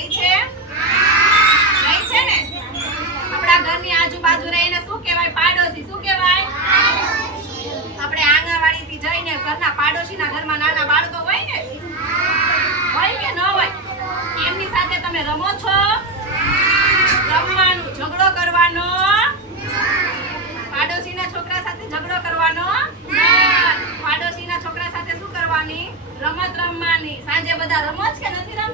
આજુબાજુમાં રહી છે? રહી છે ને? આપણા ઘરની આજુબાજુ રહીને શું કહેવાય? પાડોશી શું કહેવાય? આપણે આંગણવાડી થી જઈને ઘરના પાડોશીના ઘરમાં નાના બાળકો હોય ને? હોય કે ન હોય? એમની સાથે તમે રમો છો? રમવાનું ઝઘડો કરવાનો? પાડોશીના છોકરા સાથે ઝઘડો કરવાનો? પાડોશીના છોકરા સાથે શું કરવાની? રમત રમવાની. સાંજે બધા રમો છે કે નથી રમતા?